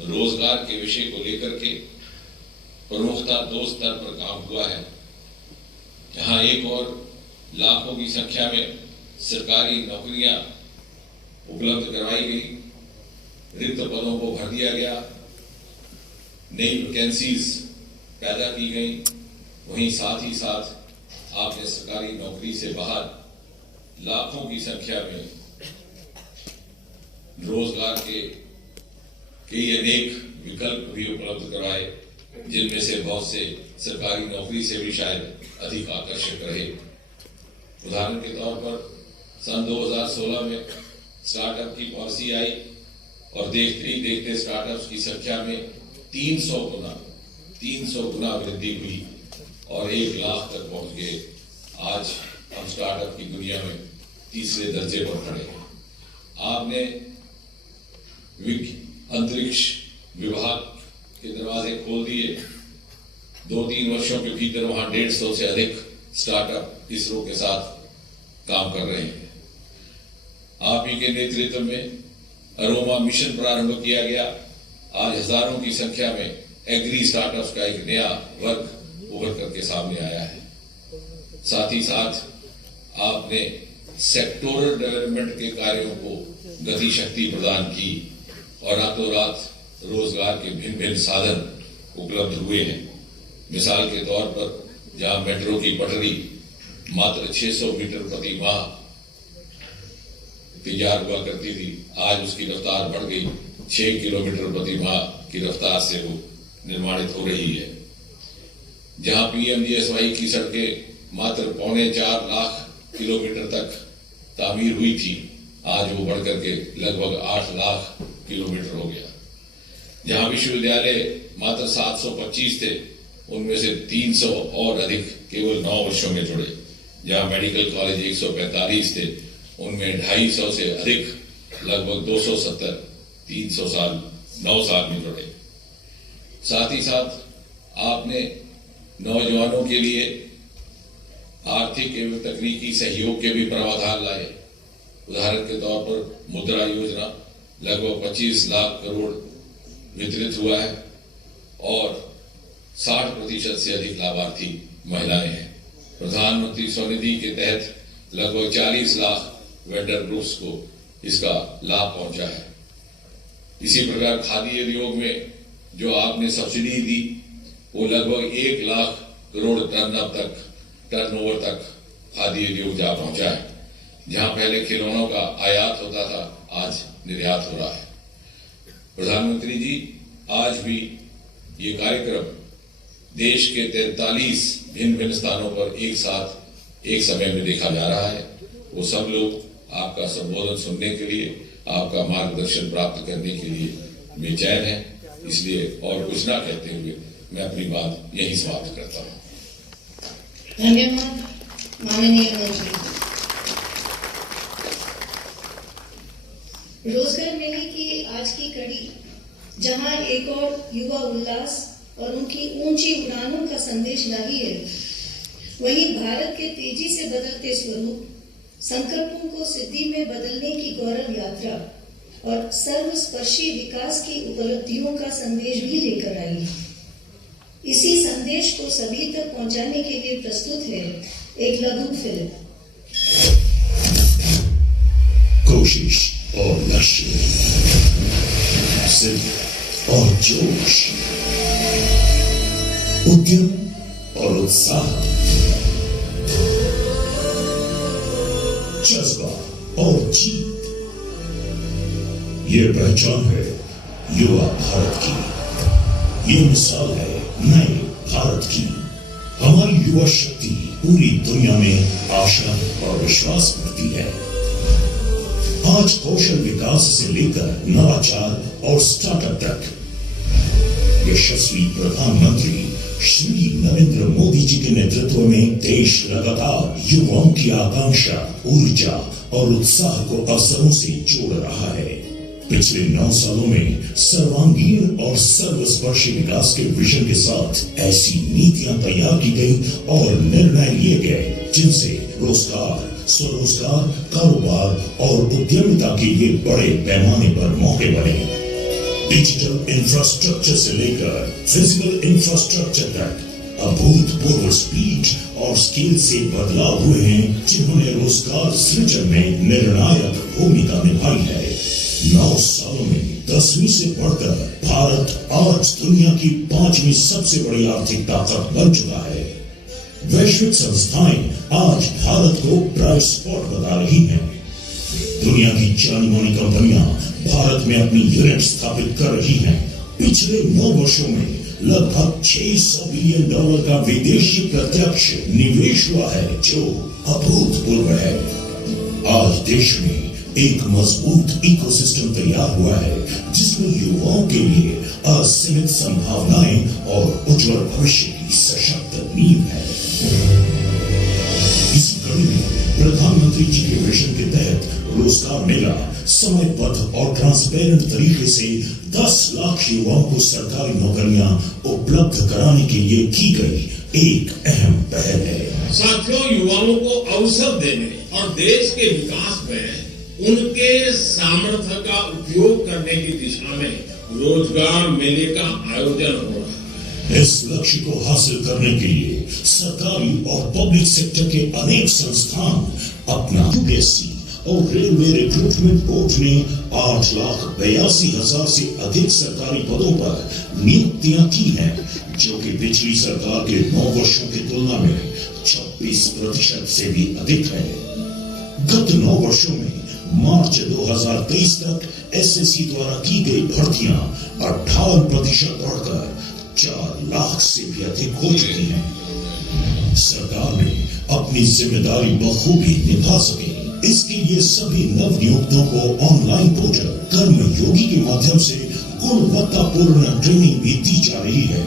रोजगार के विषय को लेकर के प्रमुखता 2 स्तर पर काम हुआ है। यहाँ एक और लाखों की संख्या में सरकारी नौकरियां उपलब्ध करवाई गई, रिक्त पदों को भर दिया गया, नई वैकेंसीज पैदा की गई। वहीं साथ ही साथ आपने सरकारी नौकरी से बाहर लाखों की संख्या में रोजगार के कई अनेक विकल्प भी उपलब्ध करवाए, जिनमें से बहुत से सरकारी नौकरी से भी शायद अधिक आकर्षक रहे। उदाहरण के तौर पर सन 2016 में स्टार्टअप की पॉलिसी आई और देखते ही देखते स्टार्टअप्स की संख्या में 300 गुना वृद्धि हुई और 1 लाख तक पहुंच गए। आज हम स्टार्टअप की दुनिया में तीसरे दर्जे पर खड़े हैं। आपने अंतरिक्ष विभाग के दरवाजे खोल दिए। 2-3 वर्षों के भीतर वहां 150 से अधिक स्टार्टअप इसरो के साथ काम कर रहे हैं। आप ही के नेतृत्व में अरोमा मिशन प्रारंभ किया गया। आज हजारों की संख्या में एग्री स्टार्टअप्स का एक नया वर्ग उभर करके सामने आया है। साथ ही साथ आपने सेक्टोरल डेवलपमेंट के कार्यों को गति शक्ति प्रदान की और रातों रात रोजगार के भिन्न भिन्न साधन उपलब्ध हुए हैं। मिसाल के तौर पर जहां मेट्रो की पटरी मात्र 600 मीटर प्रति माह तैयार हुआ करती थी, आज उसकी रफ्तार बढ़ गई 6 किलोमीटर प्रति माह की रफ्तार से वो निर्माणित हो रही है। जहां पीएमजीएसवाई की सड़कें मात्र 4.25 लाख किलोमीटर तक तामीर हुई थी, आज वो बढ़कर के लगभग 8 लाख किलोमीटर हो गया। जहां विश्वविद्यालय मात्र 725 थे, उनमें से 300 और अधिक केवल 9 वर्षों में जुड़े। जहां मेडिकल कॉलेज 145 थे, उनमें 250 से अधिक लगभग 270 300 साल 9 साल में जुड़े। साथ ही साथ आपने नौजवानों के लिए आर्थिक एवं तकनीकी सहयोग के भी प्रावधान लाए। उदाहरण के तौर पर मुद्रा योजना लगभग 25 लाख करोड़ वितरित हुआ है और 60% से अधिक लाभार्थी महिलाएं हैं। प्रधानमंत्री स्वनिधि के तहत लगभग 40 लाख वेंडर ग्रुप्स को इसका लाभ पहुंचा है। इसी प्रकार खादी उद्योग में जो आपने सब्सिडी दी, वो लगभग 1 लाख करोड़ टर्नओवर तक खादी उद्योग जा पहुंचा है। जहां पहले खिलौनों का आयात होता था, आज निर्यात हो रहा है। प्रधानमंत्री जी, आज भी ये कार्यक्रम देश के 43 भिन्न भिन्न स्थानों पर एक साथ एक समय में देखा जा रहा है। वो सब लोग आपका संबोधन सुनने के लिए, आपका मार्गदर्शन प्राप्त करने के लिए बेचैन है। इसलिए और कुछ ना कहते हुए मैं अपनी बात यही समाप्त करता हूँ। धन्यवाद माननीय मंत्री। रोजगार मेले की आज की कड़ी, जहां एक और युवा उल्लास और उनकी ऊंची उड़ानों का संदेश लाई है, वहीं भारत के तेजी से बदलते स्वरूप, संकल्पों को सिद्धि में बदलने की गौरव यात्रा और सर्वस्पर्शी विकास की उपलब्धियों का संदेश भी लेकर आई है। इसी संदेश को सभी तक पहुंचाने के लिए प्रस्तुत है एक लघु फिल्म। कोशिश और लक्ष्य, जिद और जोश, उद्यम और उत्साह, जज्बा और जीत, ये पहचान है युवा भारत की। ये मिसाल है नए भारत की। हमारी युवा शक्ति पूरी दुनिया में आशा और विश्वास भरती है। आज कौशल विकास से लेकर नवाचार और स्टार्टअप तक यशस्वी प्रधानमंत्री श्री नरेंद्र मोदी जी के नेतृत्व में देश लगातार युवाओं की आकांक्षा, ऊर्जा और उत्साह को अवसरों से जोड़ रहा है। पिछले 9 सालों में सर्वांगीण और सर्वस्पर्शी विकास के विजन के साथ ऐसी नीतियां तैयार की गई और निर्णय लिए गए जिनसे रोजगार, स्वरोजगार, कारोबार और उद्यमिता के लिए बड़े पैमाने पर मौके बने। डिजिटल इंफ्रास्ट्रक्चर से लेकर फिजिकल इंफ्रास्ट्रक्चर तक अभूतपूर्व स्पीड और स्केल से बदलाव हुए हैं, जिन्होंने रोजगार सृजन में निर्णायक भूमिका निभाई है। 9 सालों में 10वीं से बढ़कर भारत आज दुनिया की 5वीं सबसे बड़ी आर्थिक ताकत बन चुका है। वैश्विक संस्थाएं आज भारत को ब्राइट स्पॉट बता रही हैं। दुनिया की जानी मानी कंपनियां भारत में अपनी यूनिट स्थापित कर रही हैं। पिछले 9 वर्षों में लगभग $600 बिलियन का विदेशी प्रत्यक्ष निवेश हुआ है, जो अभूतपूर्व है। आज देश में एक मजबूत इकोसिस्टम तैयार हुआ है, जिसमें युवाओं के लिए असीमित संभावनाएं और उज्जवल भविष्य की सशक्त नींव है। इसी कड़ी में प्रधानमंत्री जी के विजन के तहत रोजगार मेला समयबद्ध और ट्रांसपेरेंट तरीके से 10 लाख युवाओं को सरकारी नौकरियां उपलब्ध कराने के लिए की गई एक अहम पहल है। साथियों, युवाओं को अवसर देने और देश के विकास में उनके सामर्थ्य का उपयोग करने की दिशा में रोजगार मेले का आयोजन हो रहा है। इस लक्ष्य को हासिल करने के लिए सरकारी और पब्लिक सेक्टर के अनेक संस्थान अपना यूपीएससी और रेलवे रिक्रूटमेंट बोर्ड ने 8,82,000 से अधिक सरकारी पदों पर नियुक्तियां की हैं, जो कि पिछली सरकार के 9 वर्षों की तुलना में 26% से भी अधिक है। गत 9 वर्षों में मार्च 2023 तक एसएससी द्वारा की गई भर्तियां 58% बढ़कर 4 लाख से भी अधिक हो चुकी हैं। सरकार ने अपनी जिम्मेदारी बखूबी निभा सके, इसके लिए सभी नव नियुक्तों को ऑनलाइन पोर्टल कर्मयोगी के माध्यम से गुणवत्तापूर्ण ट्रेनिंग भी दी जा रही है।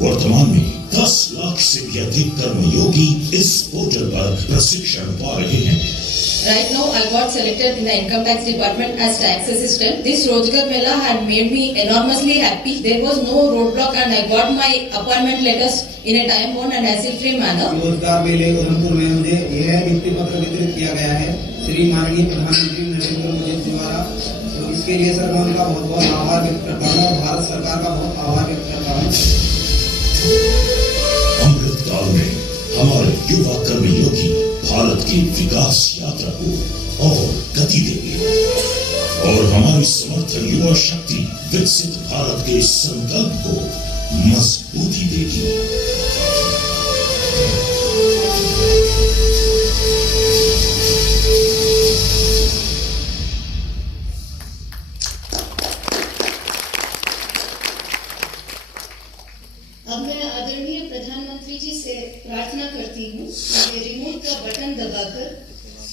वर्तमान में 10 लाख से भी अधिक कर्मयोगी इस पोर्टल पर प्रशिक्षण पा रहे हैं। Right now, I got selected in the income tax department as tax assistant. This Rozgar Mela had made me enormously happy. There was no roadblock and I got my appointment letters in a time bound and hassle-free manner. रोजगार मेले उधमपुर में मुझे यह नियुक्ति पत्र वितरित किया गया है श्री माननीय प्रधानमंत्री नरेंद्र मोदी द्वारा। तो इसके लिए सर मैं उनका बहुत बहुत आभार व्यक्त करता हूँ और भारत सरकार का बहुत आभार व्यक्त करता हूँ। अमृतकाल में हमारे युवा कर्मयोगी भारत की विकास यात्रा को और गति देंगे और हमारी समर्थ युवा शक्ति विकसित भारत के संकल्प को मजबूती देगी। अब मैं आदरणीय प्रधानमंत्री जी से प्रार्थना करती हूँ कि रिमोट का बटन दबाकर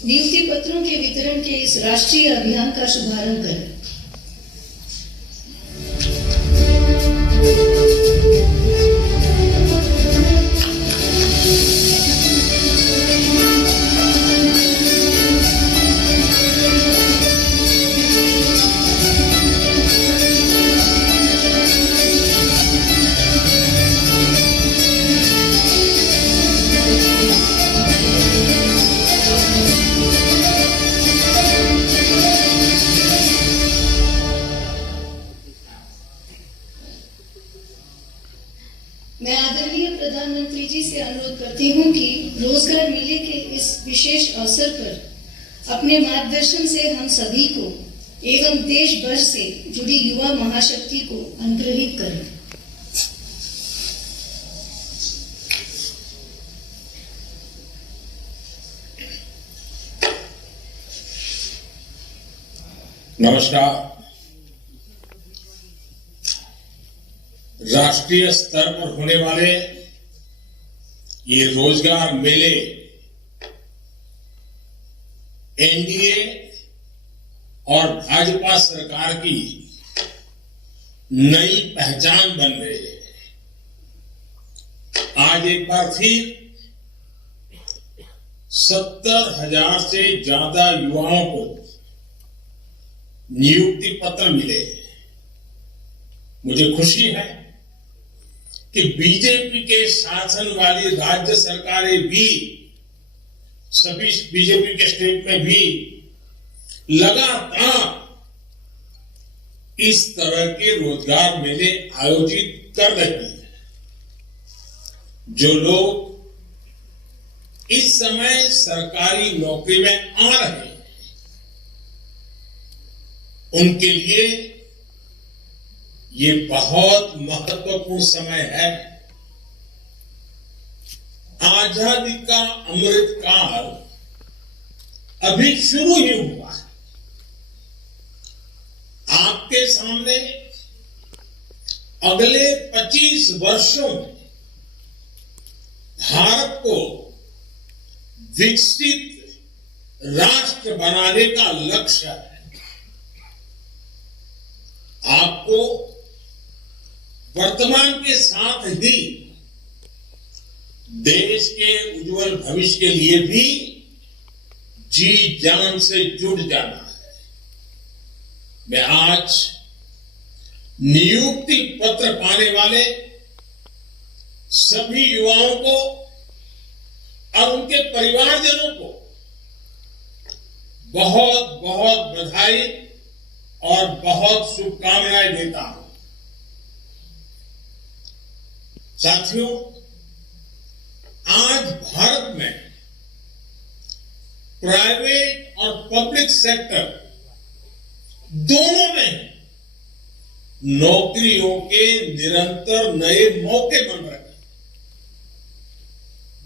नियुक्ति पत्रों के वितरण के इस राष्ट्रीय अभियान का शुभारंभ करें। मैं आदरणीय प्रधानमंत्री जी से अनुरोध करती हूं कि रोजगार मेले के इस विशेष अवसर पर अपने मार्गदर्शन से हम सभी को एवं देश भर से जुड़ी युवा महाशक्ति को अनुग्रहित करें। नमस्कार। राष्ट्रीय स्तर पर होने वाले ये रोजगार मेले एनडीए और भाजपा सरकार की नई पहचान बन रही है। आज एक बार फिर 70,000 से ज्यादा युवाओं को नियुक्ति पत्र मिले। मुझे खुशी है कि बीजेपी के शासन वाली राज्य सरकारें भी, सभी बीजेपी के स्टेट में भी लगातार इस तरह के रोजगार मेले आयोजित कर रही है। जो लोग इस समय सरकारी नौकरी में आ रहे हैं, उनके लिए ये बहुत महत्वपूर्ण समय है। आजादी का अमृत काल अभी शुरू ही हुआ है। आपके सामने अगले 25 वर्षों में भारत को विकसित राष्ट्र बनाने का लक्ष्य है। आपको वर्तमान के साथ ही देश के उज्जवल भविष्य के लिए भी जी जान से जुट जाना है। मैं आज नियुक्ति पत्र पाने वाले सभी युवाओं को और उनके परिवारजनों को बहुत बहुत बधाई और बहुत शुभकामनाएं देता हूं। साथियों, आज भारत में प्राइवेट और पब्लिक सेक्टर दोनों में नौकरियों के निरंतर नए मौके बन रहे हैं।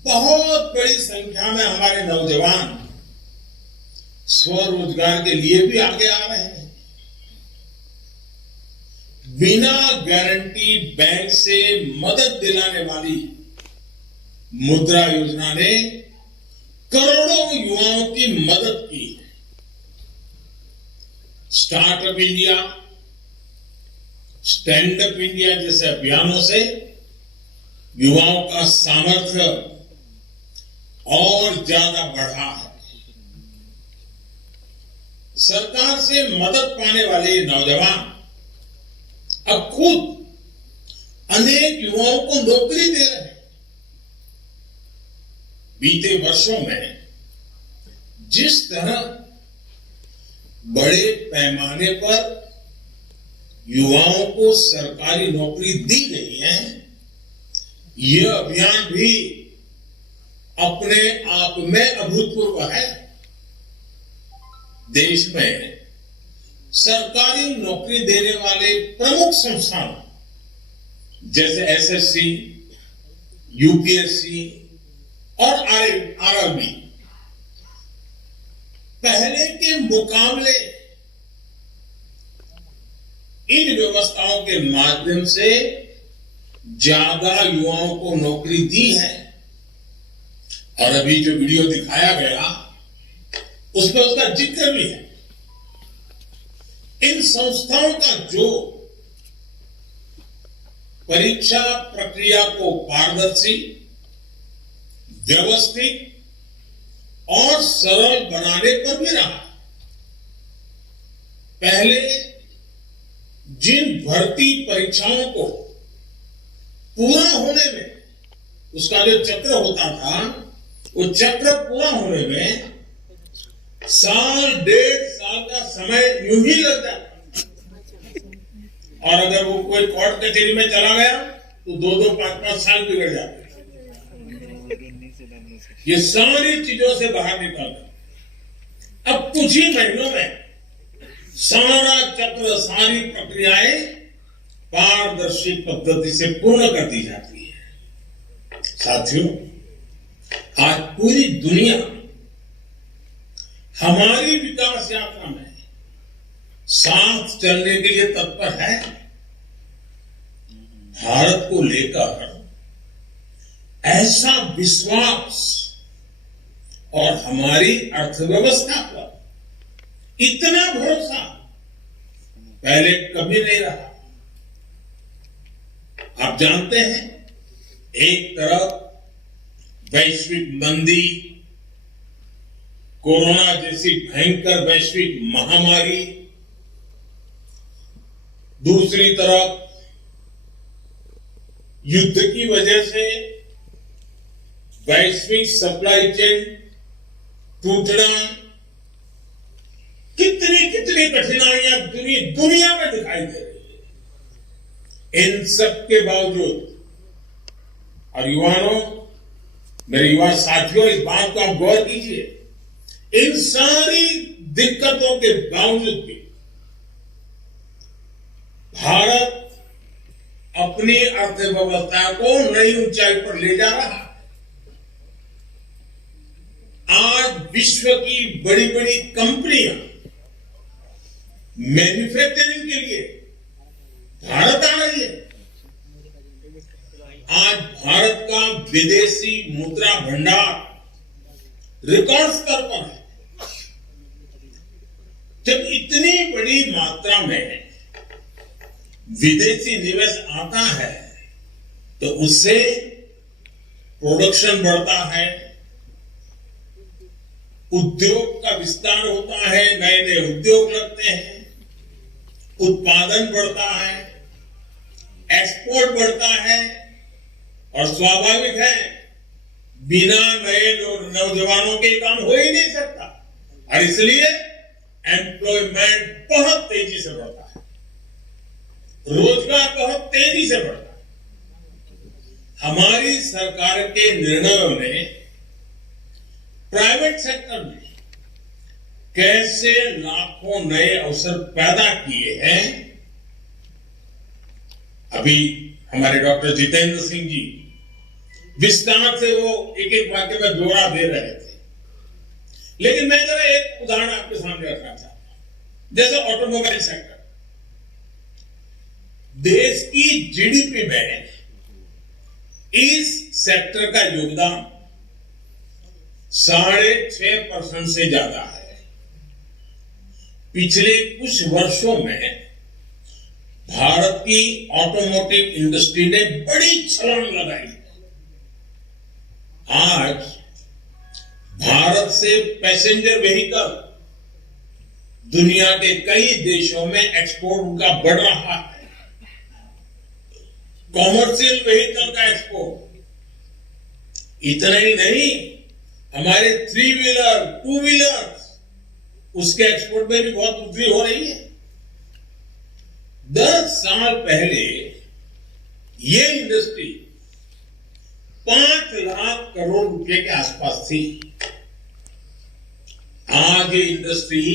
बहुत बड़ी संख्या में हमारे नौजवान स्वरोजगार के लिए भी आगे आ रहे हैं। बिना गारंटी बैंक से मदद दिलाने वाली मुद्रा योजना ने करोड़ों युवाओं की मदद की है। Startup India, stand up India जैसे अभियानों से युवाओं का सामर्थ्य और ज्यादा बढ़ा है। सरकार से मदद पाने वाले नौजवान अब खुद अनेक युवाओं को नौकरी दे रहे हैं। बीते वर्षों में जिस तरह बड़े पैमाने पर युवाओं को सरकारी नौकरी दी गई है, यह अभियान भी अपने आप में अभूतपूर्व है। देश में सरकारी नौकरी देने वाले प्रमुख संस्थान जैसे एसएससी, यूपीएससी और आरआरबी पहले के मुकाबले इन व्यवस्थाओं के माध्यम से ज्यादा युवाओं को नौकरी दी है। और अभी जो वीडियो दिखाया गया उसमें उसका जिक्र भी है। इन संस्थाओं का जो परीक्षा प्रक्रिया को पारदर्शी, व्यवस्थित और सरल बनाने पर भी रहा। पहले जिन भर्ती परीक्षाओं को पूरा होने में उसका जो चक्र होता था, वो चक्र पूरा होने में साल डेढ़ साल का समय यूं ही लग जाता। और अगर वो कोई कोर्ट कचहरी में चला गया तो 2-2, 5-5 साल बिगड़ जाते। ये सारी चीजों से बाहर निकल गए। अब कुछ ही महीनों में सारा चक्र, सारी प्रक्रियाएं पारदर्शी पद्धति से पूर्ण कर दी जाती है। साथियों, आज पूरी दुनिया हमारी विकास यात्रा में साथ चलने के लिए तत्पर है। भारत को लेकर ऐसा विश्वास और हमारी अर्थव्यवस्था पर इतना भरोसा पहले कभी नहीं रहा। आप जानते हैं, एक तरफ वैश्विक मंदी, कोरोना जैसी भयंकर वैश्विक महामारी, दूसरी तरफ युद्ध की वजह से वैश्विक सप्लाई चेन टूटना, कितनी कितनी कठिनाइयां दुनिया में दिखाई दे रही है, इन सब के बावजूद, और युवाओं, मेरे युवा साथियों, इस बात को आप गौर कीजिए, इन सारी दिक्कतों के बावजूद भी भारत अपनी अर्थव्यवस्था को नई ऊंचाई पर ले जा रहा है। आज विश्व की बड़ी बड़ी कंपनियां मैन्युफैक्चरिंग के लिए भारत आ रही है। आज भारत का विदेशी मुद्रा भंडार रिकॉर्ड स्तर पर है। जब इतनी बड़ी मात्रा में विदेशी निवेश आता है तो उससे प्रोडक्शन बढ़ता है, उद्योग का विस्तार होता है, नए नए उद्योग लगते हैं, उत्पादन बढ़ता है, एक्सपोर्ट बढ़ता है, और स्वाभाविक है बिना नए नौजवानों के काम हो ही नहीं सकता, और इसलिए एम्प्लॉयमेंट बहुत तेजी से बढ़ता है, रोजगार बहुत तेजी से बढ़ता है। हमारी सरकार के निर्णयों ने प्राइवेट सेक्टर में कैसे लाखों नए अवसर पैदा किए हैं। अभी हमारे डॉक्टर जितेंद्र सिंह जी विस्तार से वो एक एक वाक्य में ब्यौरा दे रहे थे, लेकिन मैं जरा एक उदाहरण आपके सामने रखना चाहता हूं। जैसे ऑटोमोबाइल सेक्टर, देश की जीडीपी में इस सेक्टर का योगदान 6.5% से ज्यादा है। पिछले कुछ वर्षों में भारत की ऑटोमोटिव इंडस्ट्री ने बड़ी छलांग लगाई। आज भारत से पैसेंजर व्हीकल दुनिया के कई देशों में एक्सपोर्ट उनका बढ़ रहा है। कॉमर्शियल व्हीकल का एक्सपोर्ट, इतना ही नहीं, हमारे 3 व्हीलर 2 व्हीलर उसके एक्सपोर्ट में भी बहुत वृद्धि हो रही है। 10 साल पहले ये इंडस्ट्री 5 लाख करोड़ रुपए के आसपास थी। आज ये इंडस्ट्री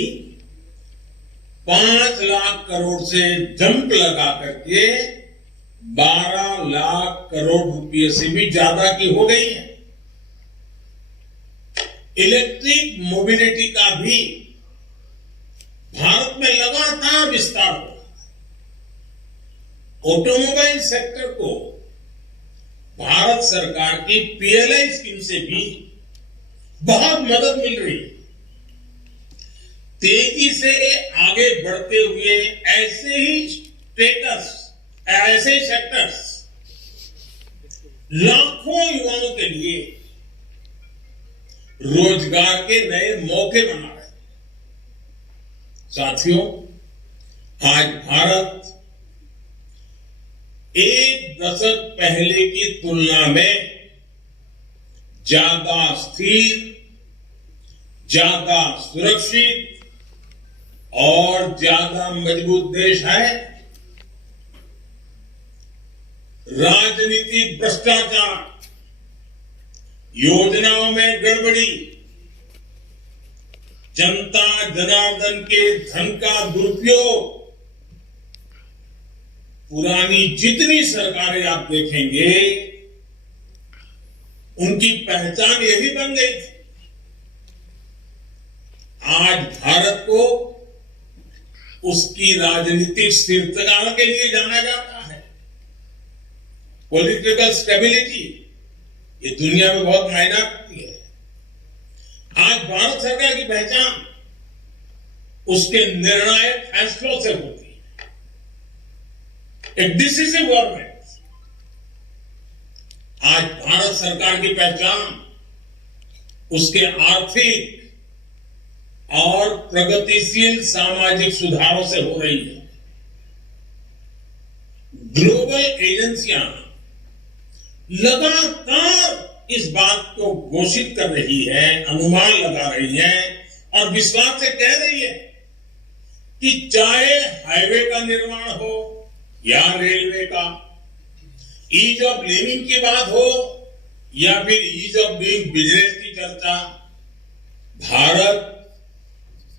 5 लाख करोड़ से जंप लगा करके 12 लाख करोड़ रुपए से भी ज्यादा की हो गई है। इलेक्ट्रिक मोबिलिटी का भी भारत में लगातार विस्तार हो रहा है। ऑटोमोबाइल सेक्टर को भारत सरकार की पीएलआई स्कीम से भी बहुत मदद मिल रही है। तेजी से आगे बढ़ते हुए ऐसे सेक्टर्स लाखों युवाओं के लिए रोजगार के नए मौके बना रहे हैं। साथियों, आज भारत एक दशक पहले की तुलना में ज्यादा स्थिर, ज्यादा सुरक्षित और ज्यादा मजबूत देश है। राजनीतिक भ्रष्टाचार, योजनाओं में गड़बड़ी, जनता जनार्दन के धन का दुरुपयोग, पुरानी जितनी सरकारें आप देखेंगे उनकी पहचान यही बन गई थी। आज भारत को उसकी राजनीतिक स्थिरता के लिए जाना जाता है। पॉलिटिकल स्टेबिलिटी ये दुनिया में बहुत मायना रखती है। आज भारत सरकार की पहचान उसके निर्णायक फैसलों से होती है। एक डिसिसिव गवर्नमेंट। आज भारत सरकार की पहचान उसके आर्थिक और प्रगतिशील सामाजिक सुधारों से हो रही है। ग्लोबल एजेंसियां लगातार इस बात को घोषित कर रही है, अनुमान लगा रही है और विश्वास से कह रही है कि चाहे हाईवे का निर्माण हो या रेलवे का, ईज ऑफ लिविंग की बात हो या फिर ईज ऑफ डूइंग बिजनेस की चर्चा, भारत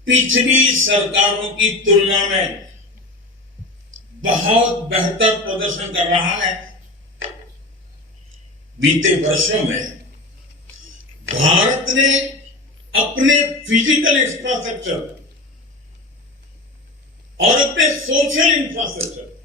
पिछली सरकारों की तुलना में बहुत बेहतर प्रदर्शन कर रहा है। बीते वर्षों में भारत ने अपने फिजिकल इंफ्रास्ट्रक्चर और अपने सोशल इंफ्रास्ट्रक्चर